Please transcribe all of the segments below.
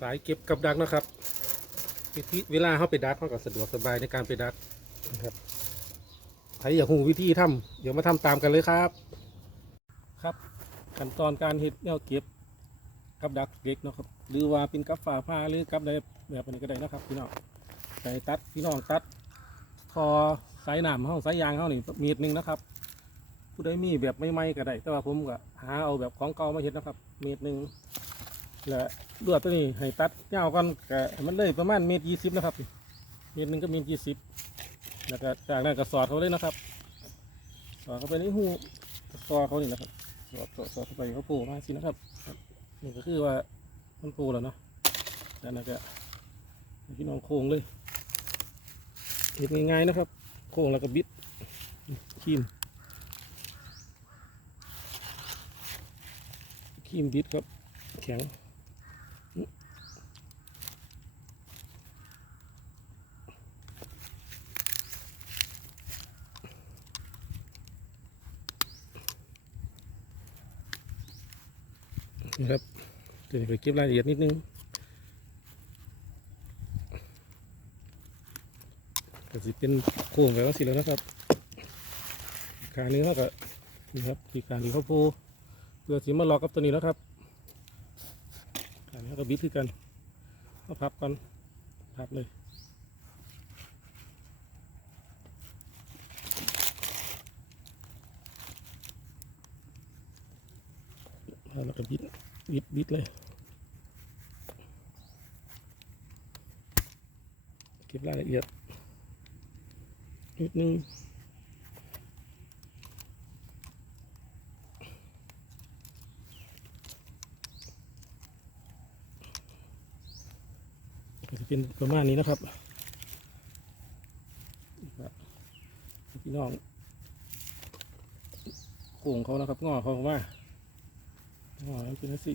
สายเก็บกับดักนะครับวิธีเวลาเขาไปดักเขาก็สะดวกสบายในการไปดักนะครับใครอยากหูวิธีทำเดี๋ยวมาทำตามกันเลยครับ ครับขั้นตอนการเฮ็ดแนวเก็บกับดักเล็กนะครับ หรือว่าเป็นกับฝาผ้าหรือกับใดแบบนี้ก็ได้นะครับพี่น้องไปตัดพี่น้องตัดทอสายหนามเข้าสายยางเข้านี่มีดหนึ่งนะครับ ผู้ใดมีแบบไม่ไหม้ก็ได้ แต่ว่าผมก็หาเอาแบบของเก่ามาเฮ็ดนะครับเมตรหนึ่ง และลวดตัวนี้ให้ตัดยากันก็ให้มันเลยประมาณเมตรยี่สิบนะครับเมตรหนึ่งก็เมตรยี่สิบแล้วก็จากนั้นก็สอดเขาเลยนะครับ สอดเข้าไปในหูคอเขานี่นะครับ สอดสอดสอดเข้าไปเขาปูมาสินะครับนี่ก็คือว่ามันปูแล้วเนาะจากนั้นก็พี่น้องโค้งเลยเห็ดง่ายๆนะครับ โค้งแล้วก็บิดขีมครีมดิดครับแข็ง นี่ครับเดี๋ยวไปเก็บรายละเอียดนิดนึงก็จะเป็นโค้งแบบว่าสิแล้วนะครับขานี้เขาก็นี่ครับที่การที่เขาโพเพื่อสิมาล็อกกับตัวนี้แล้วครับ นนี้ก็บิดคือกันเอาพับกันพับเลยแล้วก็บิดบิดบิดเลยเก็บรายละเอียดนิดนึง จะเป็นประมาณนี้นะครับพี่น้องโค้งเขานะครับงอเขาว่างอแล้วเป็นนัสิ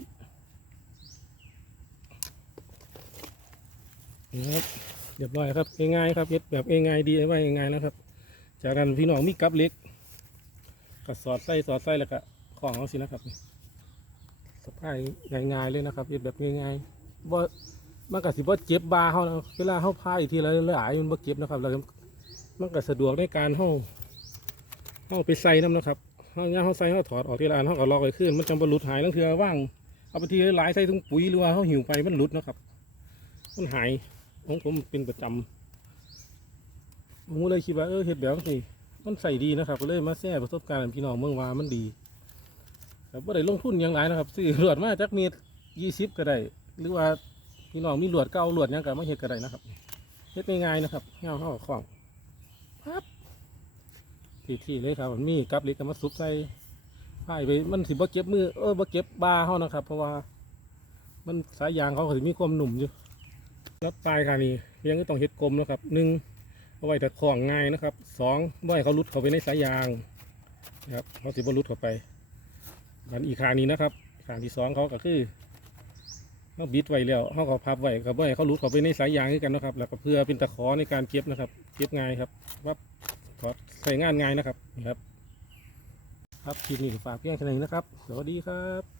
นี่ครับเรียบร้อยครับง่ายๆครับเฮ็ดแบบง่ายๆดีไว้ง่ายๆนะครับ จากนั้นพี่น้องมีกับเล็กก็สอดไส้สอดไส้แล้วก็ของเขาสินะครับสะพายง่ายๆเลยนะครับเฮ็ดแบบง่ายๆบ่ มันก็สิบ่เจ็บบาเขานะเวลาเขาพายทีละหลายมันบ่เจ็บนะครับ แล้วมันก็สะดวกในการเขาเขาไปใส่น้ำนะครับเขาเนี่ยเขาใส่เขาถอดออกทีละอันเขาก็ลอกไว้ขึ้นมันจังบ่หลุดหายตั้งเทือว่างเอาไปทีละหลายใส่ถุงปุ๋ยหรือว่าเขาหิวไปมันหลุดนะครับ มันหายของผมเป็นประจำผมเลยคิดว่าเออเห็ดแบบนี้มันใส่ดีนะครับ ก็เลยมาแชร์ประสบการณ์พี่น้องเมืองว่ามันดีแต่ว่าได้ลงทุนอย่างไรนะครับซื้อลวดมาจากเมตรยี่สิบก็ได้ หรือว่า พี่น้องมีหลวดเก่าหลวดหยังกับมาเฮ็ดก็ได้นะครับเฮ็ดง่ายๆนะครับเฮาเฮาคล้องปั๊บทีๆเลยครับมันมีกับเหล็กก็มาซุบใส่ผ้ายไปมันสิบ่เก็บมือเออบ่เก็บบาเฮานะครับ เพราะว่า มันสายยางเขาก็สิมีความหนุ่มอยู่แล้วปลายค่านี้ยังก็ต้องเฮ็ดกลมนะครับหนึ่งเอาไว้แต่คล้องง่ายนะครับสองบ่ให้เขาลุดเข้าไปในสายยางนะครับเขาสิบ่ลุดเข้าไปอันอีกคานี้นะครับคางที่สองเขาก็คือ เขาบิดไว้แล้วเขาก็พับไว้กับไว้เขารูดเขาไปในสายยางด้วยกันนะครับ แล้วก็เพื่อเป็นตะขอในการเก็บนะครับเก็บง่ายครับว่าถอดใส่งานง่ายนะครับนะครับ ครับคลิปนี้ฝากเพียงเท่านี้นะครับ สวัสดีครับ